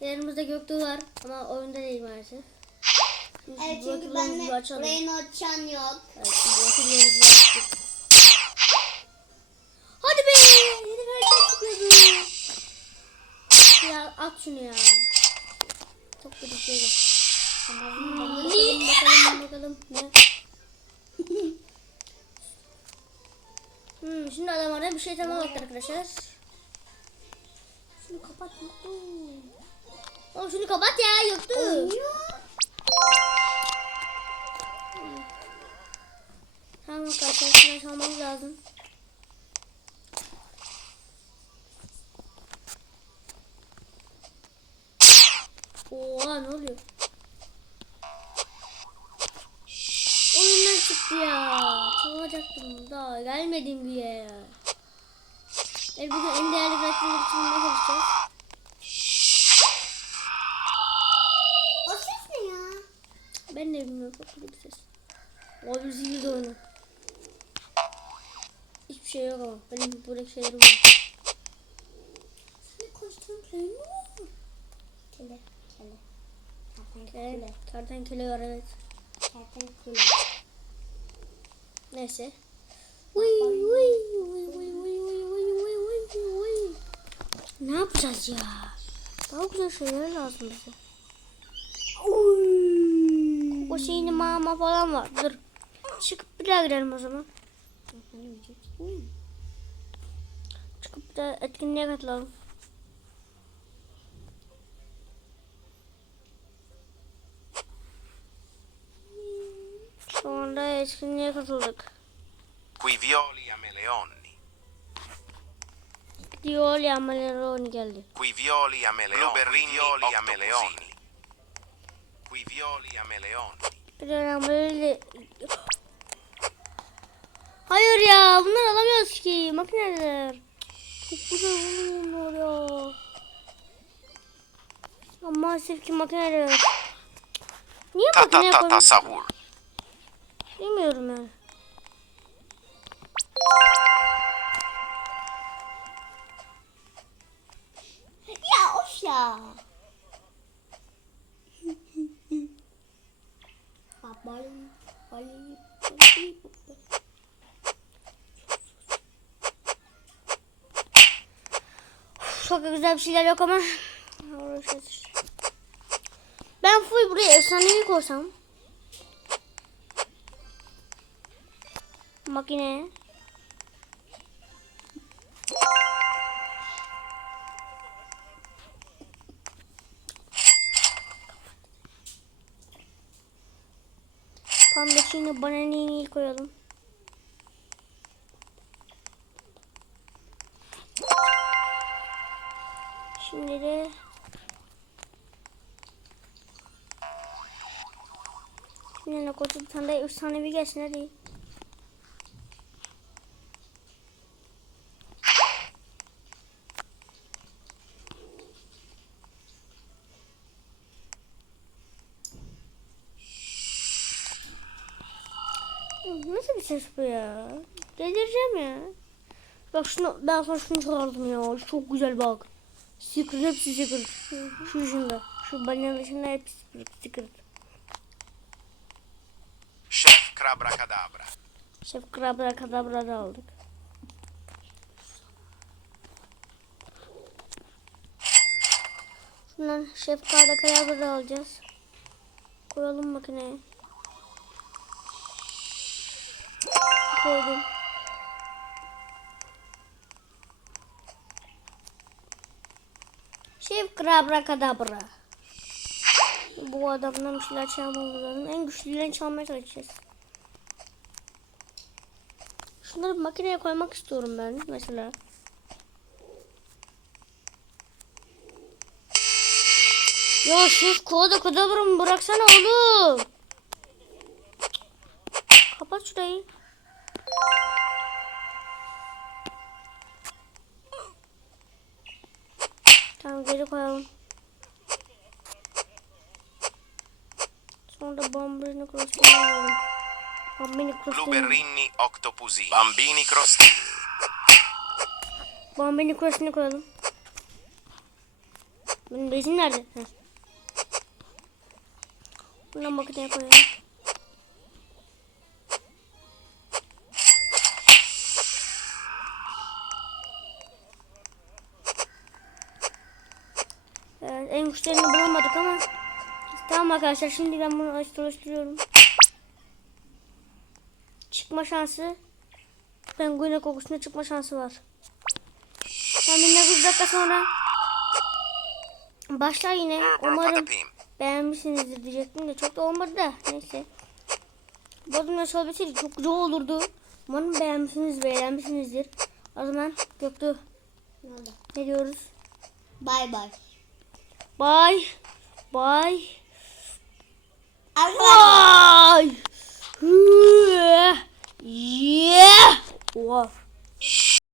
Yanımızda Göktuğ var ama oyunda değil maalesef. Şimdi Evet çünkü açalım. Reyna açan yok. Evet, şimdi bu akıllarımızı açtık. Hadi be! Yeni karakter çıkıyordu. Ya at şunu ya. Çok kötü şey. Tamam, bakalım, bakalım, bakalım. Ne? Hmm, şimdi adam orada bir şey tamam arkadaşlar. Şunu kapat yoktu. Oğlum şunu kapat ya yoktu. Tamam arkadaşlar şunu çalmamız lazım. Oha ne oluyor? Oyundan çıktı ya. Çalacaktım da gelmedim bile ya. Evet bugün en değerli karakterleri için ne çalışacağız? O ses ne ya? Kötü bir ses. O zilli de oyunu. Hiçbir şey yok ama benim buradaki şeylerim var. Ne koştun Reyna? Kele. Kele. Kertenkele. Kertenkele var evet. Kertenkele. Neyse. Uy uy uy uy uy uy uy uy uy uy. Ne yapacağız ya? Daha güzel şeyler lazım bize. O şeyini mama falan var. Dur. Çıkıp bir daha girelim o zaman. Çıkıp da etkinliğe katılalım. Şu anda etkinliğe katıldık. Qui violi a meleonni. Diyor ya Maleroni geldi. Qui violi a meleonni. Qui violi a. Bir dönem böyle... Hayır ya bunları alamıyoruz ki makineler. Çok güzel bunlar ya. Ama maalesef ki makineler. Niye makineye koymuş? Bilmiyorum yani. Bali, Çok güzel bir şeyler yok ama. Ben full buraya efsanevi koysam. Makine. Pandasını bananini koyalım. Şimdi de Şimdi ne koydum? Bir tane de efsanevi gelsin hadi. Nasıl bir ses bu ya? Delireceğim ya. Bak şunu daha sonra şunu çalardım ya. Çok güzel bak. Secret hepsi secret. Şu yüzünde. Şu banyanın dışında hepsi secret. secret. Chef Crabra Şef Krabra Kadabra da aldık. Şundan Şef Krabra Kadabra da alacağız. Koyalım makineye. Koydum. Şef Krabra Kadabra. Bu adamdan bir şeyler çalmamız lazım. En güçlülerini çalmaya çalışacağız. Şunları makineye koymak istiyorum ben mesela. Ya şu koda kadabramı bıraksana oğlum. Kapat şurayı. Tamam geri koyalım. Sonra bombini cross'unu Bombini cross'unu Blueberrini octopusi. Bambini crostini. Bombini cross'unu koyalım. Benim bezim nerede? Heh. Bundan makineye koyalım. Evet, en güçlerini bulamadık ama tamam arkadaşlar şimdi ben bunu çalıştırıyorum. Çıkma şansı Penguin kokusunda çıkma şansı var. Tam 1900 dakika sonra başlar yine. Umarım beğenmişsinizdir diyecektim de çok da olmadı da neyse. Bu adımla çalışsaydı çok güzel olurdu. Umarım beğenmişsiniz ve eğlenmişsinizdir. O zaman Göktuğ ne diyoruz? Bay bay. Bye. Arkadaşlar. Bye. Yeah. Wow.